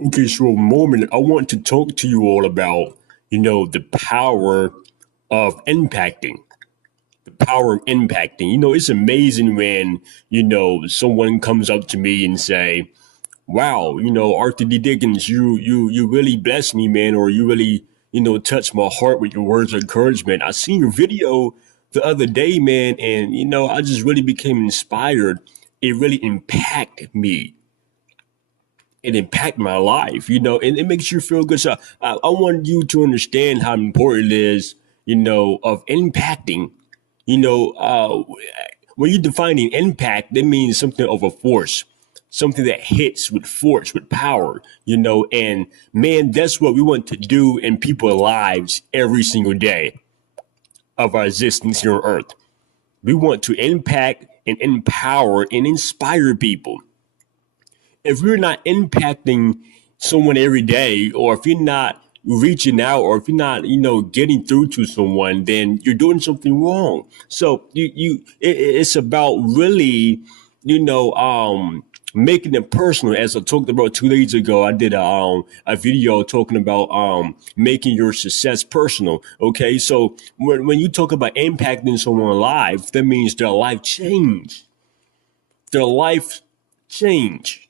Okay, so a moment, I want to talk to you all about, the power of impacting. The power of impacting. It's amazing when, someone comes up to me and say, wow, Arthur D. Dickens, you really blessed me, man, or you really, touched my heart with your words of encouragement. I seen your video the other day, man, and I just really became inspired. It really impacted me. It impacted my life, and it makes you feel good. So I want you to understand how important it is, of impacting. You know, uh, when you're defining impact, that means something of a force, something that hits with force, with power, and man, that's what we want to do in people's lives every single day of our existence here on earth. We want to impact and empower and inspire people. If you're not impacting someone every day, or if you're not reaching out, or if you're not, getting through to someone, then you're doing something wrong. So it's about really, making it personal. As I talked about 2 days ago, I did a video talking about making your success personal. Okay, so when you talk about impacting someone's life, that means their life change. Their life change.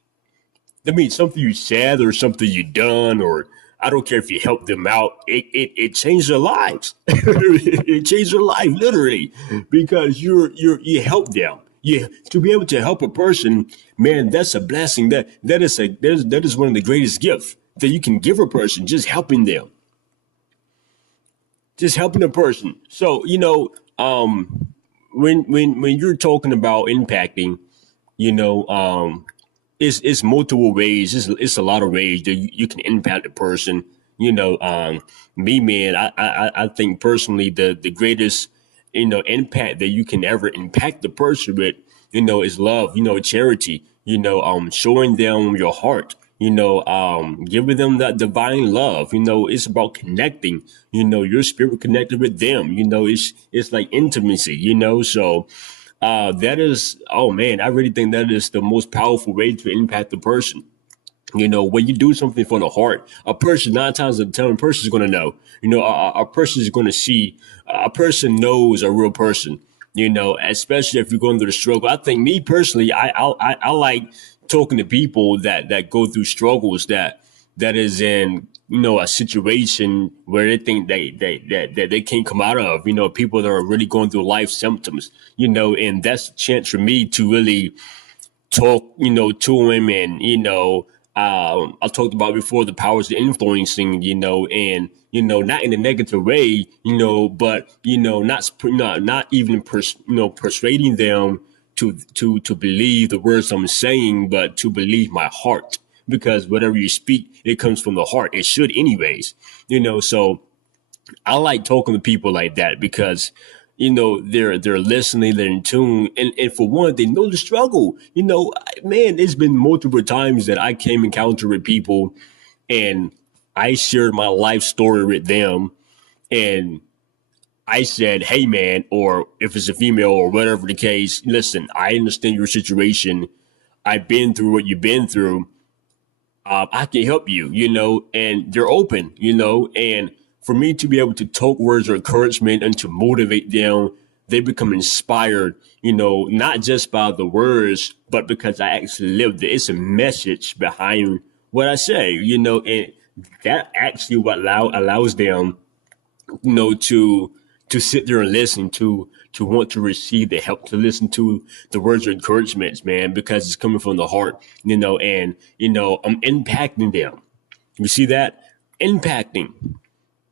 That means something you said or something you done, or I don't care if you help them out. It changed their lives. It changed their life literally because you help them. You to be able to help a person, man, that's a blessing. That is one of the greatest gifts that you can give a person. Just helping them, just helping a person. So when you're talking about impacting, you know, it's multiple ways. It's a lot of ways that you can impact a person. Me, man, I think personally the greatest impact that you can ever impact the person with, is love. Charity. Showing them your heart. Giving them that divine love. It's about connecting. Your spirit connected with them. It's like intimacy. So that is, oh man, I really think that is the most powerful way to impact the person. When you do something from the heart, a person, 9 times out of 10, a person is going to know. A person is going to see. A person knows a real person. Especially if you're going through the struggle. I think me personally, I like talking to people that go through struggles that is in a situation where they think that they can't come out of. People that are really going through life symptoms. And that's a chance for me to really talk, to him. And, I talked about before the powers of influencing, and, not in a negative way, but, not even, persuading them to believe the words I'm saying, but to believe my heart. Because whatever you speak, it comes from the heart. It should anyways, so I like talking to people like that because they're listening, they're in tune, and for one, they know the struggle. Man, it's been multiple times that I came encounter with people, and I shared my life story with them, and I said, "Hey, man," or if it's a female or whatever the case, listen, I understand your situation. I've been through what you've been through. I can help you, and they're open, and for me to be able to talk words of encouragement and to motivate them, they become inspired, not just by the words, but because I actually lived it. It's a message behind what I say, and that actually what allows them, to sit there and listen to want to receive the help, to listen to the words of encouragement, man, because it's coming from the heart, and I'm impacting them. You see that? Impacting.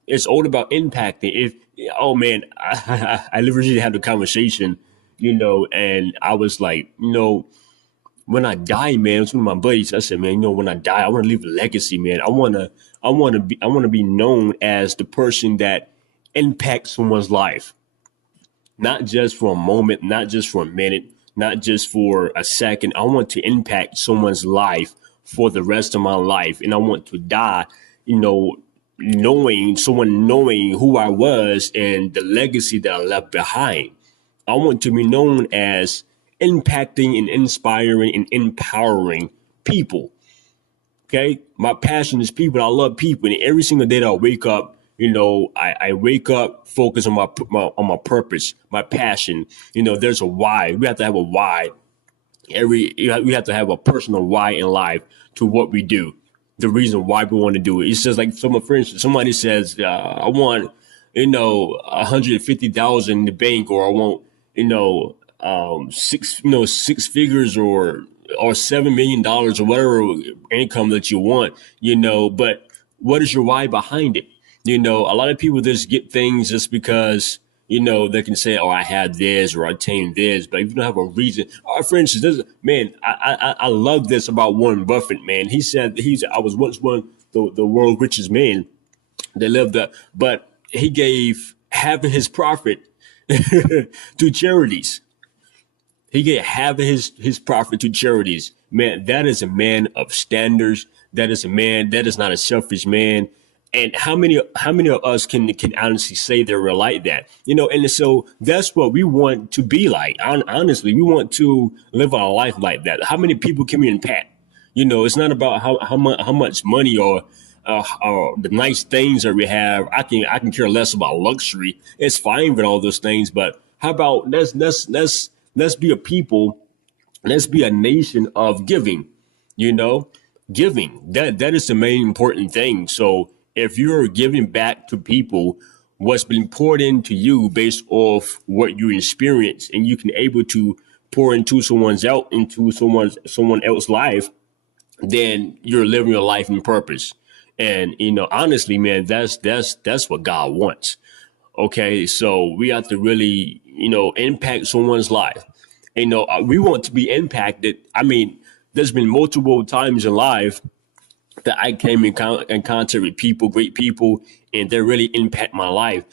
It's all about impacting. If oh man, I literally had a conversation, and I was like, when I die, man, it's one of my buddies. I said, man, when I die, I want to leave a legacy, man. I want to be known as the person that impacts someone's life, not just for a moment, not just for a minute, not just for a second. I want to impact someone's life for the rest of my life, and I want to die, knowing who I was and the legacy that I left behind. I want to be known as impacting and inspiring and empowering people. Okay. My passion is people. I love people. And every single day that I wake up, I wake up focused on on my purpose, my passion. There's a why. We have to have a why. We have to have a personal why in life to what we do. The reason why we want to do it. It's just like for instance, somebody says, I want, 150,000 in the bank, or I want, six figures, or $7 million, or whatever income that you want, but what is your why behind it? A lot of people just get things just because, they can say, oh, I had this or I attained this, but if you don't have a reason, for instance, man, I love this about Warren Buffett, man. He said, I was once one of the world's richest men that lived up, but he gave half of his profit to charities. He gave half of his profit to charities. Man, that is a man of standards. That is a man. That is not a selfish man. And how many of us can honestly say they're like that? And so that's what we want to be like. Honestly, we want to live our life like that. How many people can we impact? It's not about how much money or the nice things that we have. I can care less about luxury. It's fine with all those things, but how about let's be a people. Let's be a nation of giving. You know, giving that is the main important thing. So if you're giving back to people what's been poured into you based off what you experience, and you can able to pour into someone else's life, then you're living your life in purpose. And honestly, man, that's what God wants. Okay, so we have to really impact someone's life. We want to be impacted. I mean, there's been multiple times in life that I came in contact with people, great people, and they really impact my life.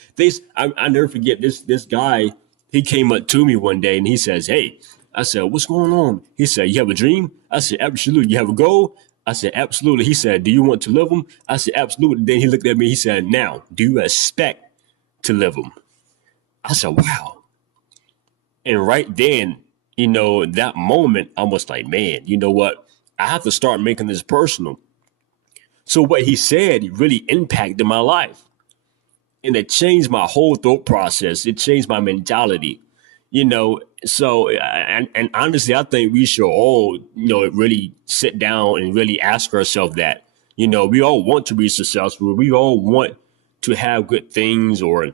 I never forget this guy. He came up to me one day and he says, "Hey," I said, "What's going on?" He said, "You have a dream?" I said, "Absolutely." "You have a goal?" I said, "Absolutely." He said, "Do you want to live them?" I said, "Absolutely." Then he looked at me. He said, "Now, do you expect to live them?" I said, "Wow." And right then, that moment, I was like, man, you know what? I have to start making this personal. So what he said really impacted my life, and it changed my whole thought process. It changed my mentality, you know. So and honestly, I think we should all, really sit down and really ask ourselves that. We all want to be successful. We all want to have good things, or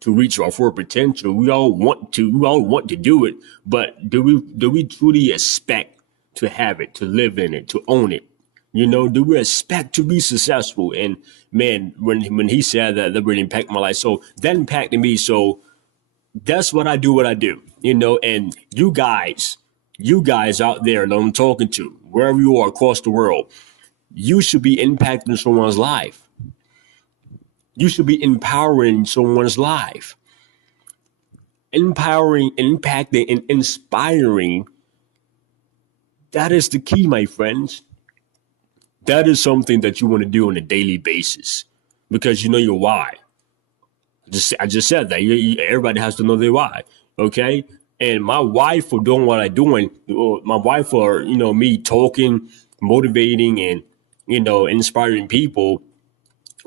to reach our full potential. We all want to do it, but do we truly expect to have it, to live in it, to own it? Do we expect to be successful? And man, when he said that, that really impacted my life. So that impacted me. So that's what I do. What I do. And you guys out there that I'm talking to, wherever you are across the world, you should be impacting someone's life. You should be empowering someone's life. Empowering, impacting, and inspiring. That is the key, my friends. That is something that you want to do on a daily basis, because you know your why. I just said that. Everybody has to know their why. Okay. And my why for doing what I'm doing, my why for, me talking, motivating, and, inspiring people,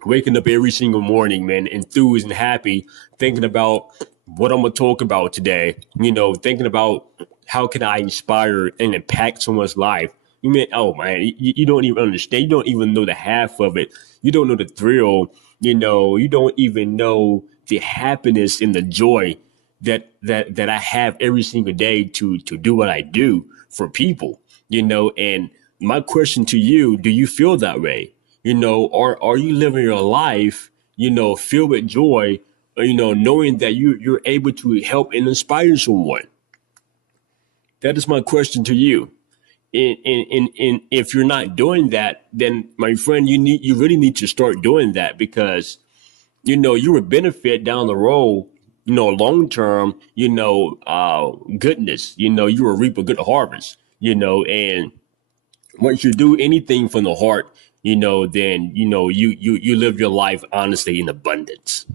waking up every single morning, man, enthused and happy, thinking about what I'm gonna talk about today. Thinking about how can I inspire and impact someone's life. You mean, oh man, you don't even understand. You don't even know the half of it. You don't know the thrill. You don't even know the happiness and the joy that I have every single day to do what I do for people. And my question to you: do you feel that way? Or are you living your life, filled with joy, knowing that you're able to help and inspire someone? That is my question to you. And if you're not doing that, then my friend, you really need to start doing that, because you would benefit down the road, long term, goodness, you will reap a good harvest, and once you do anything from the heart, then you live your life honestly in abundance.